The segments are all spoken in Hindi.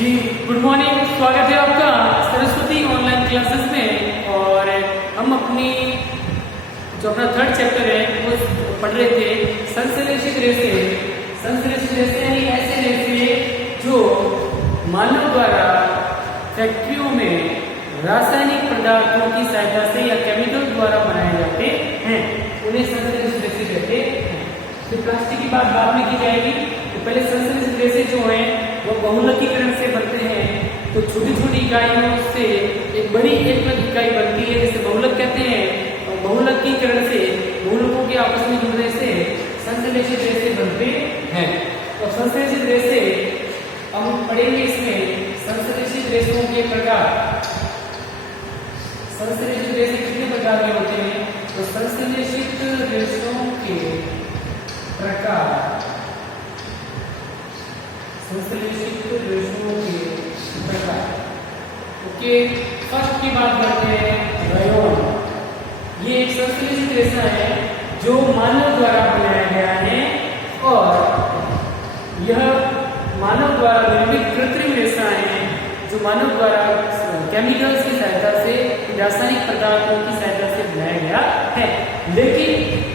जी गुड मॉर्निंग, स्वागत है आपका सरस्वती ऑनलाइन क्लासेस में। और हम अपनी जो अपना थर्ड चैप्टर है वो पढ़ रहे थे संश्लेषित रेशे। संश्लेषित रेशे यानी ऐसे रेशे जो मानव द्वारा फैक्ट्रियों में रासायनिक पदार्थों की सहायता से या केमिकल द्वारा बनाए जाते हैं, उन्हें संश्लेषित रेशे कहते हैं। फिर प्लास्टिक की बात बाद में की जाएगी। तो पहले संश्लेषित रेशे जो हैं वो बहुलकीकरण से बनते हैं। तो छोटी छोटी इकाइयों से एक बड़ी एकल इकाई बनती है जिसे बहुलक कहते हैं। और बहुलकीकरण से बहुलकों के आपस में जुड़ने से संश्लेषित रेशे बनते हैं। और संश्लेषित रेशे हम पढ़ेंगे इसमें संश्लेषित रेशों के प्रकार। संश्लेषित रेशे कितने प्रकार के होते हैं? तो संश्लेषित रेशों के प्रकार, संश्लेषित रेशों के प्रकार। ओके, फर्स्ट की बात करते हैं रेयॉन। ये एक संश्लेषित रेशा है जो मानव द्वारा बनाया गया है और यह मानव द्वारा निर्मित कृत्रिम रेशा है जो मानव द्वारा केमिकल्स की सहायता से, रासायनिक पदार्थों की सहायता से बनाया गया है। लेकिन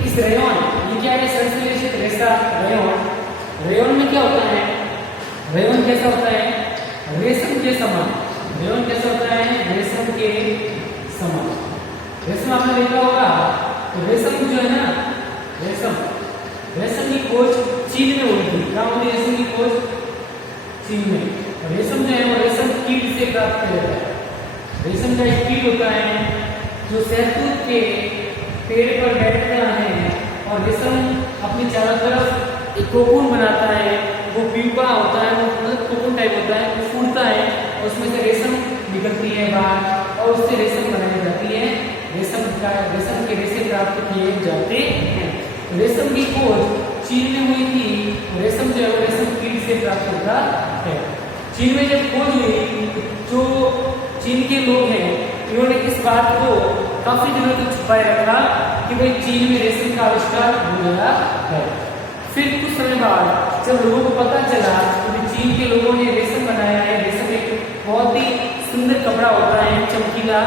इस रेयॉन, ये क्या है? संश्लेषित रेशा रेयॉन। रेयॉन में क्या होता है? रेयॉन कैसा होता है? रेशम के समान। रेयॉन कैसा होता है? रेशम के समान। रेशम आपने देखा होगा। तो रेशम जो है ना, रेशम की खोज चीन में हुई थी। कहाँ हुई रेशम की खोज? चीन में। रेशम जो है वो रेशम कीट से प्राप्त किया जाता है। रेशम का एक कीट होता है जो शहतूत के पेड़ पर बैठता है और रेशम अपनी चारों तरफ एक कोकून बनाता है। वो प्यूपा होता है, वो मतलब कोकून टाइप होता है, वो फूलता है और उसमें से रेशम निकलती है बाहर और उससे रेशम बनाई जाती है। रेशम के रेशे प्राप्त किए जाते हैं। रेशम की खोज चीन में हुई थी। रेशम जो है वो रेशम कीट से प्राप्त होता है। चीन में जब खोज हुई, जो चीन के लोग हैं इन्होंने इस बात को काफी दिनों तक छुपाए रखा कि भाई चीन में रेशम का आविष्कार हो गया है। फिर कुछ समय बाद जब लोगों को पता चला कि चीन के लोगों ने रेशम बनाया है। रेशम एक बहुत ही सुंदर कपड़ा होता है, चमकीला,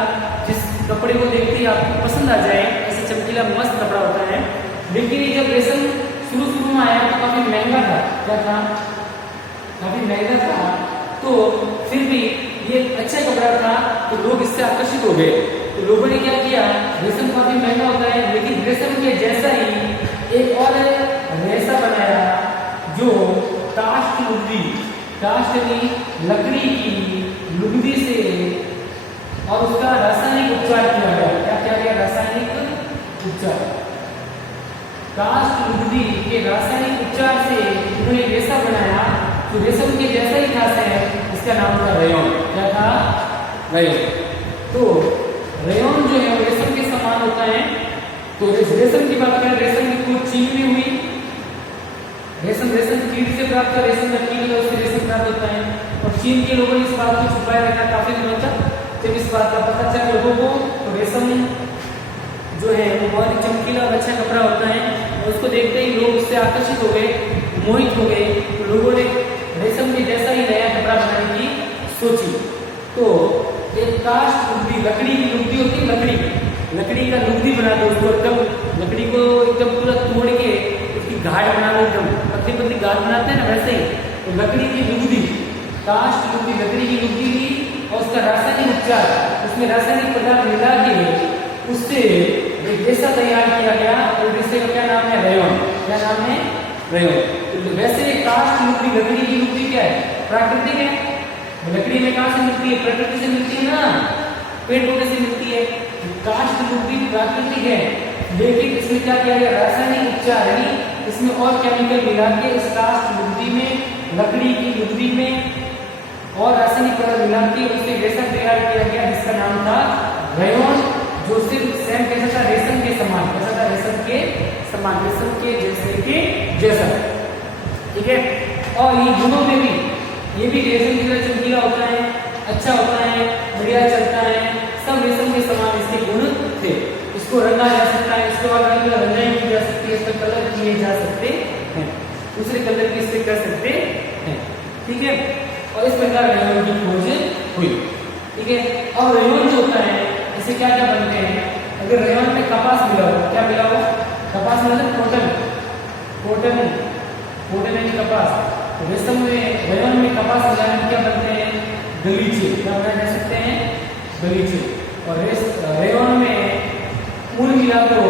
जिस कपड़े को देखते ही आपको पसंद आ जाए, ऐसे चमकीला मस्त कपड़ा होता है। लेकिन ये जब रेशम शुरू में आया तो काफी महंगा था। क्या था? काफी महंगा था। तो फिर भी ये अच्छा कपड़ा था तो लोग इससे आकर्षित हो गए। तो लोगों ने क्या किया? रेशम काफी महंगा होता है लेकिन रेशम के जैसा ही एक और रेशा बनाया जो काष्ठ लुगदी, काष्ठ यानी लकड़ी की लुगदी से, और उसका रासायनिक उपचार किया गया। क्या किया गया? रासायनिक उपचार। काष्ठ लुगदी के रासायनिक उपचार से उन्होंने रेशा बनाया तो रेशम के जैसा ही था है। इसका नाम था रेयॉन। क्या था? रेयॉन। तो रेयॉन जो है रेशम के समान होता है। तो रेशम की बात करें, रेशम की खोज चीन में हुई। रेशम कीट से प्राप्त, रेशम का कीट उससे रेशम प्राप्त होता है। और चीन के लोगों ने इस बात को छुपाए रखा काफी दिनों तक। जब इस बात का पता चला लोगों को तो रेशम जो है वो बहुत ही चमकीला और अच्छा कपड़ा होता है और उसको देखते ही लोग उससे आकर्षित हो गए, मोहित हो गए। तो लोगों ने रेशम के जैसा ही नया कपड़ा बनाने की सोची। तो एक काष्ठ लुगदी, लकड़ी की लुगदी होती है, लकड़ी का लुगदी बना दो। उसको एकदम लकड़ी को एकदम पूरा तोड़ के उसकी घाट बना दो, एकदम पतली पतली घाट बनाते हैं ना वैसे ही। तो लकड़ी की लुगदी, काष्ठ लुगदी, लकड़ी की लुगदी ली और उसका रासायनिक उपचार, उसमें रासायनिक पदार्थ मिला के उससे एक रेशा तैयार किया गया। और रेशे का क्या नाम है? रेयॉन। क्या नाम है? रेयॉन। तो वैसे काष्ठ लुगदी, लकड़ी की लुगदी क्या है? प्राकृतिक है। लकड़ी में कहां से मिलती है? प्रकृति से मिलती है ना, पेड़ पौधे से मिलती है। काष्ठ लुगदी प्राकृतिक है लेकिन इसमें क्या किया गया? रासायनिक उपचार, यानी इसमें और केमिकल मिला के इस काष्ठ लुगदी में, लकड़ी की लुगदी में और रासायनिक पदार्थ मिला के उससे रेशा तैयार किया गया जिसका नाम था रेयॉन। जो सिर्फ सेम कैसा था? रेशम के समान। कैसा था? रेशम के समान, रेशम के जैसा। ठीक है। और ये गुणों में भी, ये भी रेशम की तरह चमकीला होता है, अच्छा होता है, बढ़िया चलता है, सब रेशम के समान इसके गुण थे। इसको रंगा जा सकता है, इसको रंगाई की जा सकती है, इसका कलर किए जा सकते हैं, दूसरे कलर की इससे कर सकते हैं। ठीक है। और इस प्रकार रेयन की खोज हुई। ठीक है, अब रेयन जो होता है इससे क्या क्या बनते हैं? अगर रेयन में कपास मिला हो, क्या मिला हो? कपास मतलब कॉटन, कॉटन, कॉटन यानी कपास। तो रेशम में रेयन में कपास मिलाने में क्या बनते हैं? गलीचे। क्या बनाए जा सकते हैं? गलीचे। और रेयन में ऊन मिला तो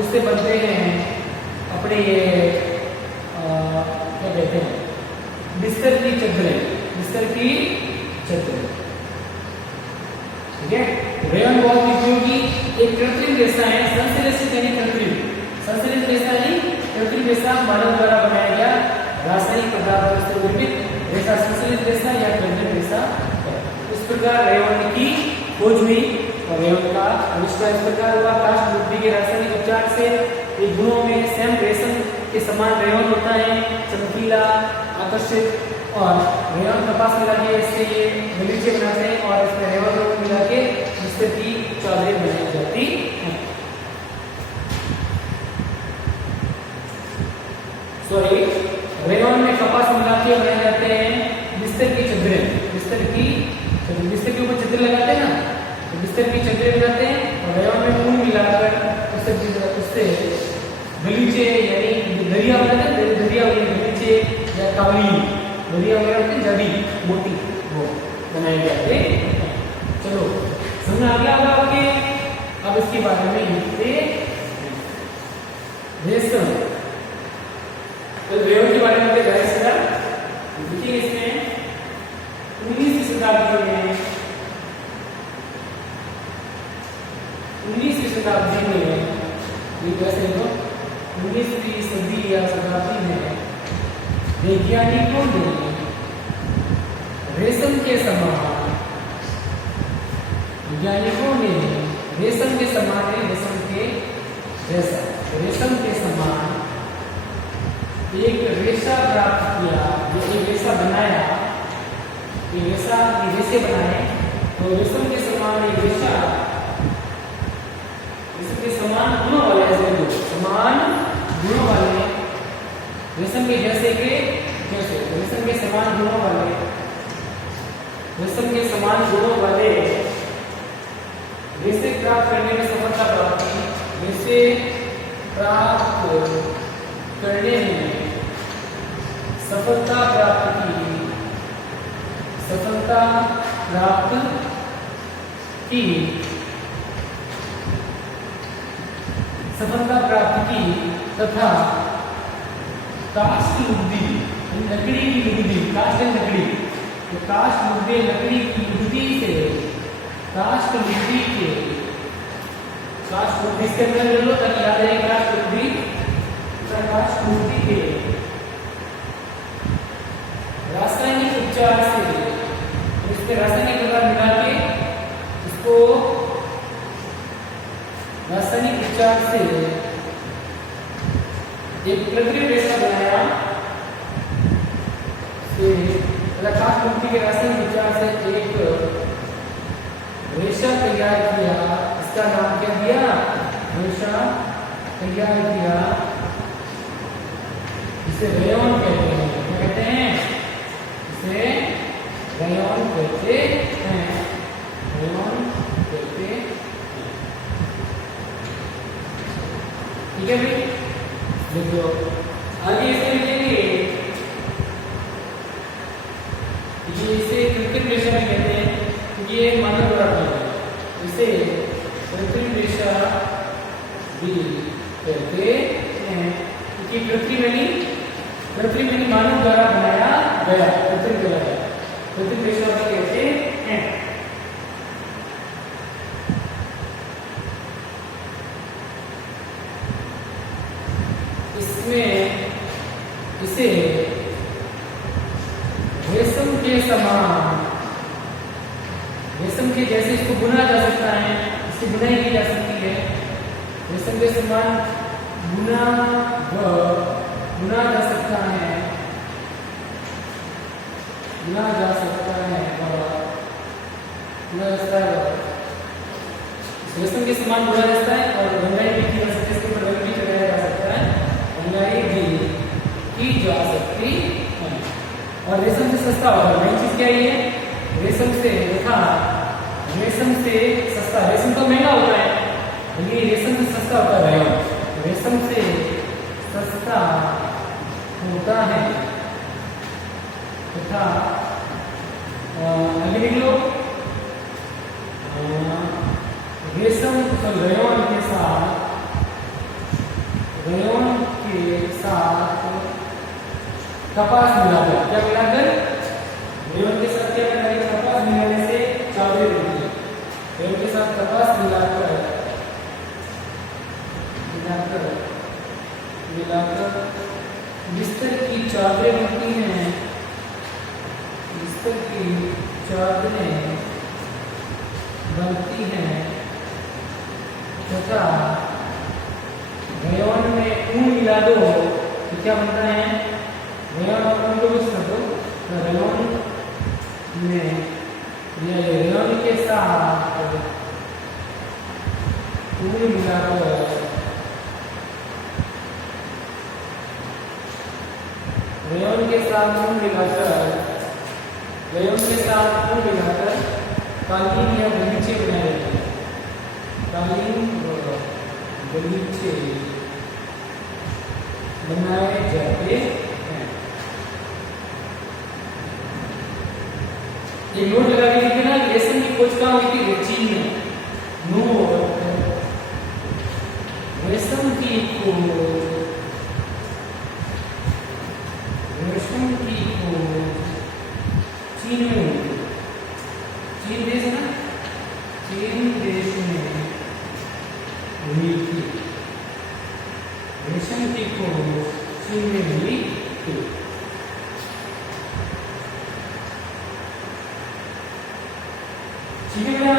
उससे बनते हैं अपने ये क्या कहते हैं? बिस्तर की चद्दरें, बिस्तर की चद्दरें। ठीक है, रेयन बहुत उपयोगी एक कृत्रिम रेशा है, संश्लेषित यानी कृत्रिम, संश्लेषित रेशा नहीं, कृत्रिम रेशा मानव द्वारा बनाया गया रासायनिक पदार्थों से निर्मित रेशा संश्लेषित रेशा या कृत्रिम रेशा है। इस प्रकार रेयन की खोज हुई और रेयन का आविष्कार इस प्रकार हुआ। काष्ठ लुगदी के रासायनिक उपचार से एक गुणों में सेम रेशम के समान रेयन होता है, चमकीला, आकर्षित। और रेयन कपास मिला के इससे ये गलीचे बनाते हैं और इसमें रेयन मिला के जिससे की चादरें बनाई जाती हैं। सॉरी, रेयन में कपास मिला के बनाए जाते हैं बिस्तर की चद्दरें, बिस्तर की बिस्तर के ऊपर चद्दर लगाते हैं ना, तो बिस्तर की चद्दरें बनाते हैं और रेयन में ऊन मिलाकर उससे गलीचे यानी दरिया बनाते हैं, दरिया गलीचे या कावली दरिया वगैरह होते हैं, जड़ी मोटी वो बनाए जाते हैं। चलो समझ आ गया होगा आपके। अब इसके बारे में लिखते रेशम, तो रेयन के बारे में देखिए इसमें 19वीं शताब्दी में 19वीं शताब्दी में ये कैसे हो 19वीं सदी या शताब्दी में वैज्ञानिकों ने रेशम के समान, वैज्ञानिकों ने रेशम के समान, रेशम के जैसा, रेशम के समान एक रेशा प्राप्त किया, एक रेशा बनाया, ये रेशे बनाए। तो रेशम के समान एक रेशा, रेशम के समान गुणों वाले, समान गुणों वाले रेशम के जैसे रेशम के समान गुणों वाले, रेशम के समान गुणों वाले रेशे प्राप्त करने में सफलता प्राप्त की, रेशे प्राप्त करने में सफलता प्राप्त की, सफलता प्राप्त की, सफलता प्राप्त की तथा काष्ठ लुगदी, लकड़ी की लुगदी, काष्ठ लकड़ी, तो काष्ठ लुगदी लकड़ी की लुगदी से, काष्ठ लुगदी के, काष्ठ लुगदी के अंदर ले लो ताकि याद रहे, काष्ठ लुगदी, काष्ठ लुगदी के रासायनिक उपचार से, इसके रासायनिक पदार्थ मिला के इसको रासायनिक उपचार से एक कृत्रिम रेशा बनाया, काष्ठ लुगदी के रासायनिक उपचार से एक रेशा तैयार किया। इसका नाम क्या दिया? रेशा तैयार किया, इसे रेयन कहते हैं। क्या कहते हैं? इसे रेयन कहते हैं, रेयन कहते हैं। ठीक है भाई, देखो आगे इसे लिखेंगे, ये इसे कृत्रिम रेशा भी कहते हैं, ये मानव द्वारा बनाया है, इसे कृत्रिम रेशा भी कहते हैं। क्योंकि कृत्रिम यानी मानव द्वारा बनाया गया, कृत्रिम रेशा भी कहते हैं। इसमें इसे रेशम के समान, रेशम के जैसे इसको बुना जा सकता है, इसकी बुनाई की जा सकती है, रेशम के समान बुना जा सकता है, बुना जा सकता है और रेशम के समान बुना जाता है और रंगाई भी की जा सकती है, इसके ऊपर रंग भी चढ़ाया जा सकता है, रंगाई भी की जा सकती है। और रेशम से सस्ता होता है। नई चीज क्या है ये? रेशम से तथा रेशम से सस्ता। रेशम तो महंगा होता है, ये रेशम से सस्ता होता है रेयन। रेशम से सस्ता होता है तथा आगे लिख लो, रेशम रेयन के साथ कपास मिलाकर, क्या मिलाकर? रेयन के साथ क्या मिलाकर? कपास मिलाने से चादरें बनती है। रेयन के साथ कपास मिलाकर बिस्तर की चादरें बनती हैं। बिस्तर की चादरें बनती हैं तथा रेयन में ऊन मिला दो तो क्या बनता है? रेयन और ऊन को मिक्स कर दो तो रेयन में या रेयन के साथ ऊन मिला दो, रेयन के साथ ऊन मिलाकर, रेयन के साथ ऊन मिलाकर कालीन या गलीचे बनाए जाते हैं। कालीन और गलीचे बनाए जाते हैं। ये नोट लगा के लिखे ना, रेशम की खोज कहाँ हुई थी? चीन में। नोट, रेशम की खोज, रेशम की खोज चीन में हुई। चीन देश है ना, चीन देश में हुई थी। रेशम की खोज चीन में हुई थी। ठीक है बेटा,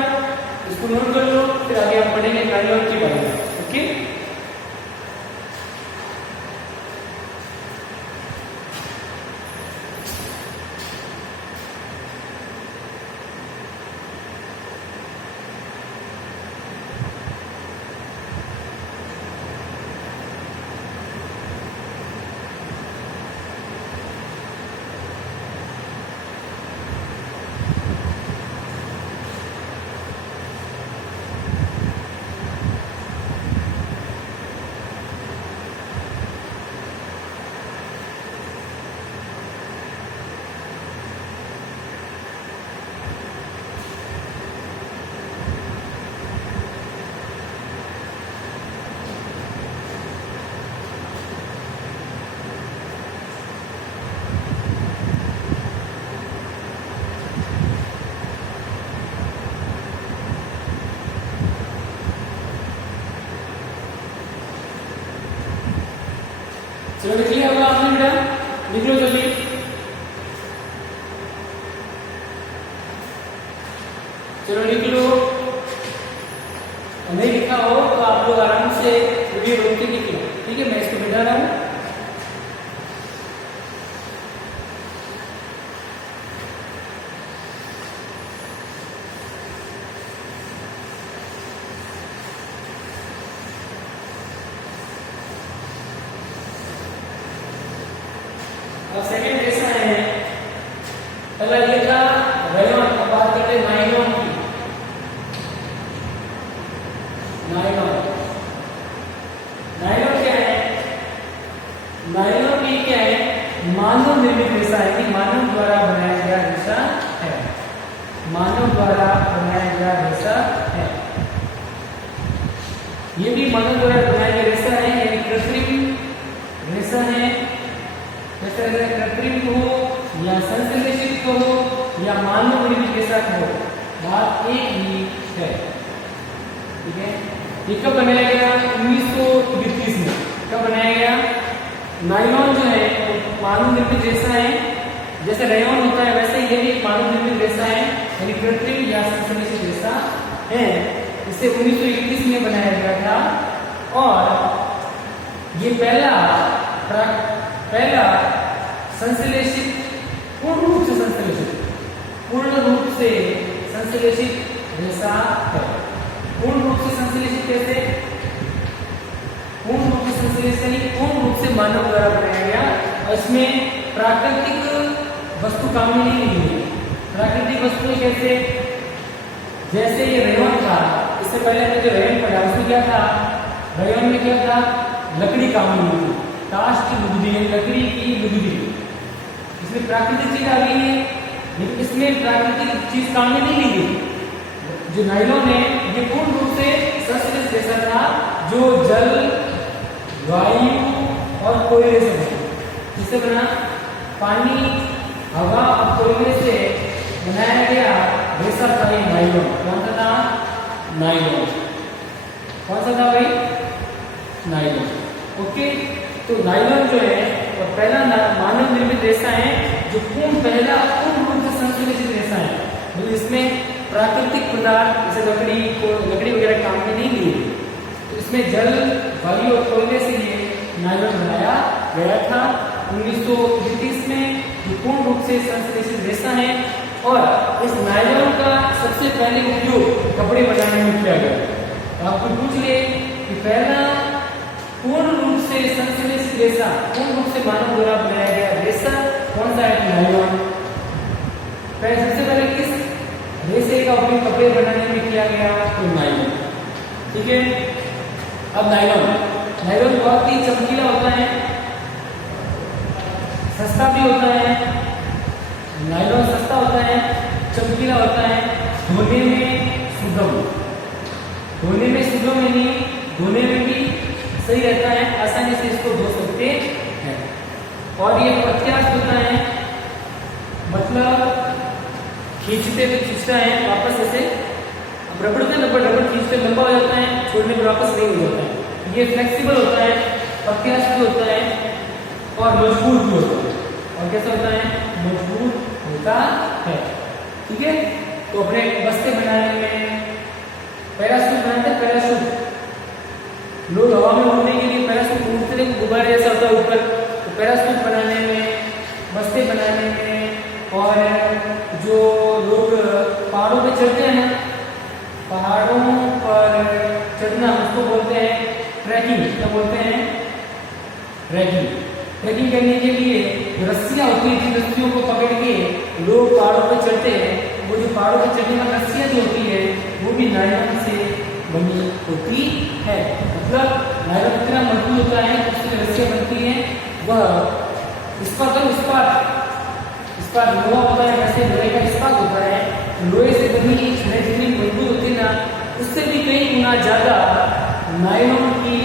इसको नोट कर लो, फिर आगे आप पढ़ेंगे नायलॉन के बारे में। ओके, चलो लिख लिया होगा आपने बेटा, लिख लो जल्दी। चलो लिख लो, नहीं लिखा हो तो आप लोग आराम से वीडियो रोक के लिख लो। ठीक है, मैं इसको बिठा रहा हूँ। अब सेकंड रेशा है, पहला ये था रेयन, अब बात करते हैं नायलॉन की। नायलॉन, नायलॉन क्या है? नायलॉन भी क्या है? मानव निर्मित रेशा है, कि मानव द्वारा बनाया गया रेशा है। मानव द्वारा बनाया गया रेशा है। ये भी मानव द्वारा बनाया गया रेशा है, यानी कृत्रिम रेशा है। कृत्रिम हो या संश्लेषित हो या मानव निर्मित रेशा हो, बात एक ही है। ठीक है, ये कब बनाया गया? 1931 में। कब बनाया गया? नायलॉन जो है मानव निर्मित रेशा है, जैसे रेयन होता है वैसे ये भी मानव निर्मित रेशा है, यानी कृत्रिम या संश्लेषित रेशा है। इसे 1931 में बनाया गया था और ये पहला संश्लेषित, पूर्ण रूप से संश्लेषित रेशा है। पूर्ण रूप से संश्लेषित कैसे? पूर्ण रूप से संश्लेषित यानी पूर्ण रूप से मानव द्वारा बनाया गया, और इसमें प्राकृतिक वस्तु काम में नहीं ली है। प्राकृतिक वस्तुएं कैसे, जैसे ये रेयन था, इससे पहले हमने जो रेयन पढ़ा उसमें क्या था, रेयन में क्या था, लकड़ी काम में ली थी, काष्ठ की लुगदी, लकड़ी की लुगदी, इसमें प्राकृतिक चीज आ गई है, लेकिन इसमें प्राकृतिक चीज काम में नहीं ली गई। जो नायलॉन है ये पूर्ण रूप से संश्लेषित जैसा था, जो जल, वायु और कोयले से बना, जिससे बना पानी, हवा और कोयले से बनाया गया वैसा था ये नायलॉन। कौन सा था, नायलॉन। कौन सा था भाई, नायलॉन। ओके, तो नायलॉन जो है वो पहला मानव निर्मित रेशा है, जो पहला पूर्ण रूप से संश्लेषित रेशा है, मतलब इसमें प्राकृतिक पदार्थ जैसे लकड़ी वगैरह काम में नहीं लिए, तो इसमें जल, वायु और कोयले से ये नायलॉन बनाया गया था। 1933 में पूर्ण रूप से संश्लेषित रेशा है, और इस नायलॉन का सबसे पहले उपयोग कपड़े बनाने में किया गया। तो आपको पूछ ले कि पहला पूर्ण रूप से संश्लेषित रेशा, पूर्ण रूप से मानव द्वारा बनाया गया रेशा कौन सा है, नायलॉन। सबसे पहले किस रेशे का उपयोग कपड़े बनाने में किया गया, तो नायलॉन। ठीक है, अब नायलॉन बहुत ही चमकीला होता है, सस्ता भी होता है। नायलॉन सस्ता होता है, चमकीला होता है, धोने में सुगम, धोने में सुगम है, नहीं धोने में भी सही रहता है, आसानी से इसको धो सकते हैं। और ये प्रत्यास्थ होता है, मतलब खींचते तो खींचता है वापस, ऐसे रबड़ से रबड़ खींचते लंबा हो जाता है, छोड़ने पर वापस नहीं हो जाता है। ये फ्लेक्सिबल होता है, प्रत्यास्थ होता है और मजबूत भी होता है। और कैसा होता है, मजबूत होता है। ठीक है, तो अपने बस्ते बनाने में पैराशूट बनाते हैं, पैराशूट लोग हवा में उड़ने के लिए पैराशूट उड़ते रहे, गुब्बारे जैसा होता है ऊपर, तो पैराशूट बनाने में, बस्ते बनाने में, और जो लोग पहाड़ों पे चढ़ते हैं, पहाड़ों पर चढ़ना उसको बोलते हैं ट्रैकिंग। क्या बोलते हैं, ट्रैकिंग। ट्रैकिंग करने के लिए रस्सियां होती है, जिन रस्सियों को पकड़ के लोग पहाड़ों पर चढ़ते हैं, वो जो पहाड़ों पर चढ़ने वाली रस्सियां जो होती है वो भी नायलॉन से बनी होती है। मतलब नायलॉन इतना मजबूत होता है, उससे रस्सियां बनती हैं, वह इस्पात लोहा होता है, वैसे लोहे का इस्पात होता है। लोहे से बनी छड़ें जितनी मजबूत होती है ना, उससे भी कई गुना ज्यादा नायलॉन की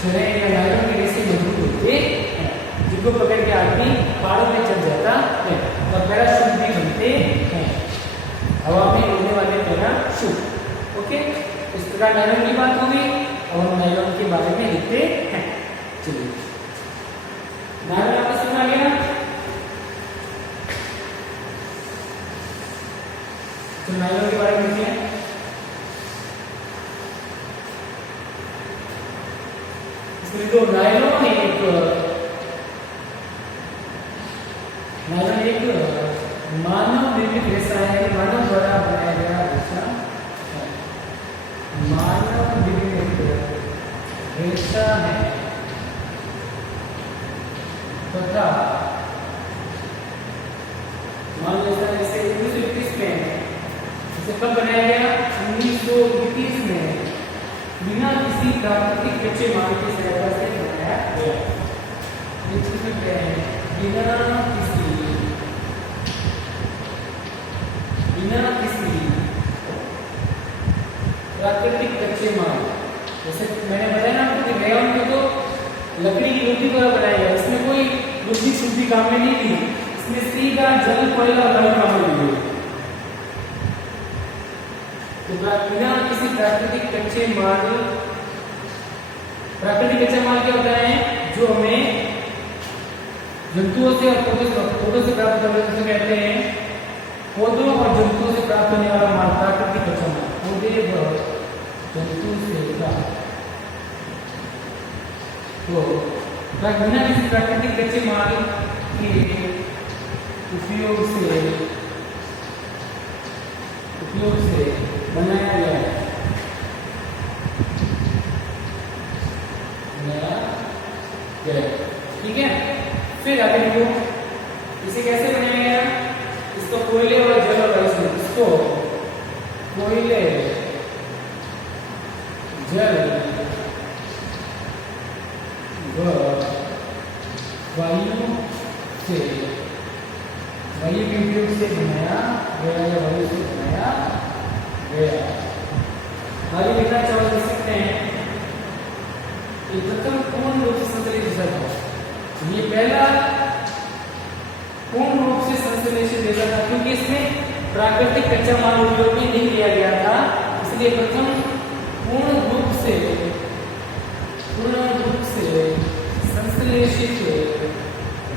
छड़ें या नायलॉन के रेशे मजबूत होते हैं, जिनको पकड़ के आदमी पहाड़ों में चढ़ जाता है। और पैराशूट भी बनते हैं, हवा में उड़ने वाले पैराशूट। ओके, इस प्रकार नायलॉन की बात होगी और नायलॉन के बारे में लिखते हैं। चलिए, नायलॉन आपको समझ आ गया। तो नायलॉन के बारे में लिखते हैं। इसमें जो नायलॉन एक मानव निर्मित रेशा है, मानव द्वारा बनाया गया रेशा है, मानव निर्मित रेशा है तथा मान लेता है जैसे 1921 में, इसे कब बनाया गया, 1921 में, बिना किसी प्राकृतिक कच्चे माल की सहायता से बनाया गया। बिना किसी प्राकृतिक कच्चे माल, जैसे मैंने बताया ना कि रेयन को तो लकड़ी की लुगदी द्वारा बनाया गया, इसमें कोई लुगदी शुद्धि काम में नहीं ली, इसमें सीधा जल, कोयला और वायु काम में ली। तो बिना किसी प्राकृतिक कच्चे माल, प्राकृतिक कच्चा माल क्या होता है, जो हमें जंतुओं से और पौधों से प्राप्त होने वाले कहते हैं, पौधों और जंतुओं से प्राप्त होने वाला माल प्राकृतिक कच्चा माल, पौधे व जंतु से प्राप्त। तो बिना किसी प्राकृतिक कच्चे माल के उपयोग से बनाया गया है, ठीक है। फिर आगे देखो, इसे कैसे बनाएगा? इसको कोयले और जल और वायु से, इसको कोयले जल व वायु से, वायु के उपयोग से बनाया गया या वायु से बनाया गया। आगे लिखना चाहो लिख सकते हैं कि प्रथम पूर्ण रूप से संश्लेषित रेशा था। ये पहला पूर्ण रूप से संश्लेषित रेशा था, क्योंकि इसमें प्राकृतिक कच्चा माल उपयोग भी नहीं किया गया था, इसलिए प्रथम पूर्ण रूप से संश्लेषित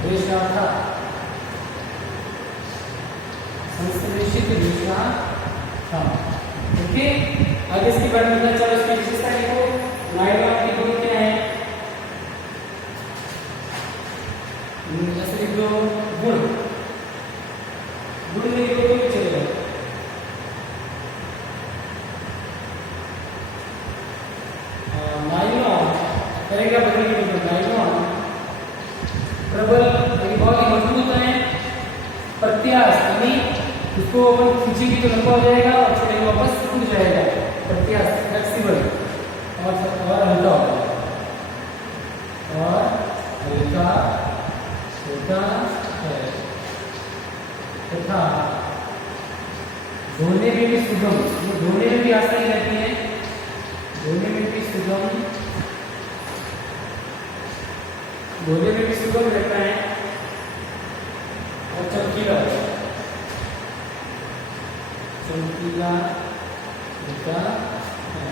रेशा था। संश्लेषित रेशा था। ओके, आगे इसके बारे में बताना चाहो, इसकी विशेषता लिखो। नायलॉन के गुण क्या है? जैसे लिख दो गुण, गुण में लिखो तो चलेगा। नायलॉन करेगा बदलने के लिए, नायलॉन प्रबल बहुत ही मजबूत होता है, प्रत्यास्थ यानी उसको अपन खींचेगी तो लंबा हो जाएगा और छोड़ेंगे वापस टूट जाएगा, प्रत्यास्थ फ्लेक्सिबल और हल्का होता है तथा धोने में भी सुगम, धोने में भी आसानी रहती है, धोने में भी सुगम, धोने में भी सुगम रहता है और चमकीला होता है।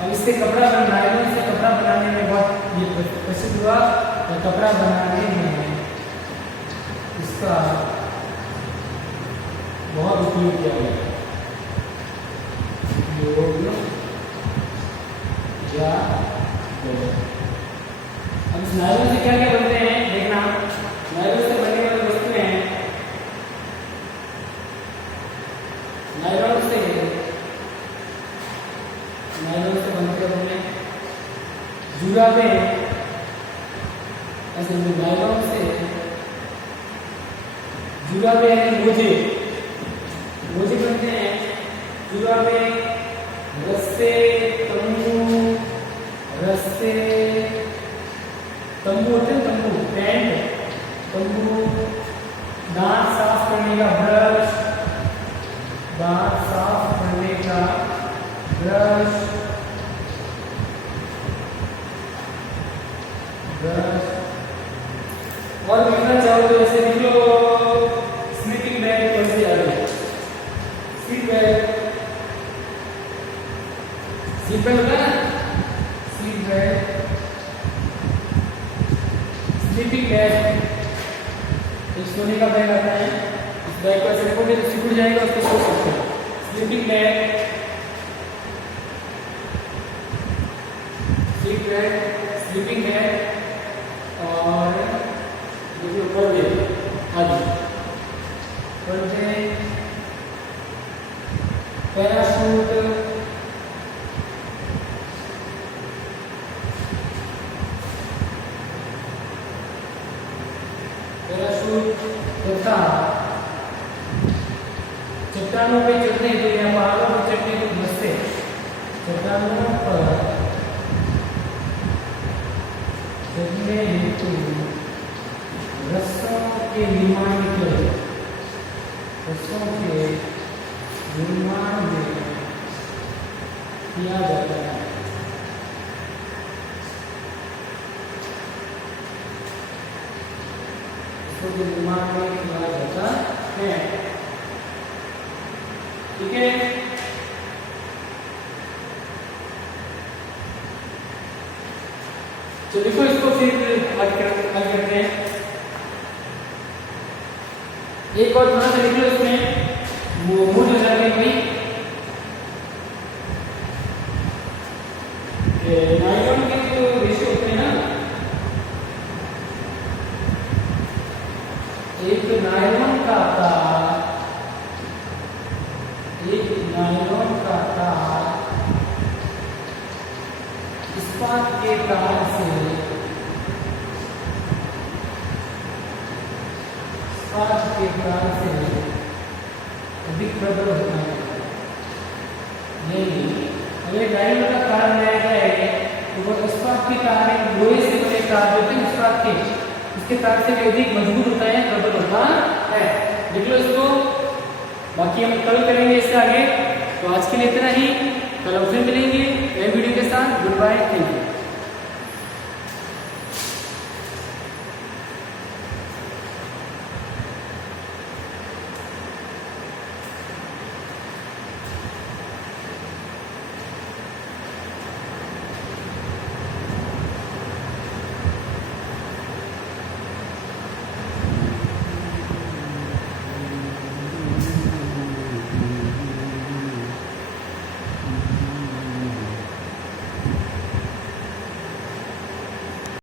अब इससे कपड़ा नायलॉन से कपड़ा बनाने में बहुत ये प्रसिद्ध हुआ, और कपड़ा बनाने में इसका बहुत उपयोग किया गया। अब इस नायलॉन से क्या क्या बनते हैं देखना। नायलॉन से बनने वाली वस्तुएं हैं, नायलॉन से बनते होंगे जुराबे, ऐसे नायलॉन से जुराबे यानी मोजे बनते हैं, जुराबे, रस्से, तंबू होते हैं, तंबू, टेंट, तंबू, दांत साफ करने का ब्रश, दांत साफ करने का ब्रश, और लिखना चाहो तो ऐसे लिख लो, स्लीपिंग बैग कैसे आ गया, सीट बैग, सीट बैग होता है ना, सीट बैग, स्लीपिंग बैग, एक सोने का बैग आता है, इस बैग को ऐसे रखोगे तो सिकुड़ जाएगा, उसको सो सकते हो। Sleeping bag, seat bag, sleeping bag, और देखिए पर्दे आदि, पर्दे, पैराशूट, तथा चट्टानों पे चढ़ने के लिए, पहाड़ों पर चढ़ने के लिए, चट्टानों पर चढ़ने हेतु रस्सों के निर्माण में किया जाता है। निर्माण में किया जाता है, ठीक है। तो देखो इसको फिर आगे करते हैं। एक और थोड़ा सा लिख लो इसमें, मूड लगा के भाई, नायलॉन के जो रेशे होते हैं ना, एक नायलॉन का तार इस्पात के तार से इस्पात के तार से अधिक प्रबल होता है। यही अगर डायमंड का तार बनाया जाए तो वो इस्पात की तार लोहे से बने तार होते हैं, इस्पात के इसके तार से भी अधिक मजबूत होता है, प्रबल होता है। देख लो इसको, बाकी हम कल करेंगे इससे आगे। तो आज के लिए इतना ही, कल फिर मिलेंगे नए वीडियो के साथ। Good bye, thank you.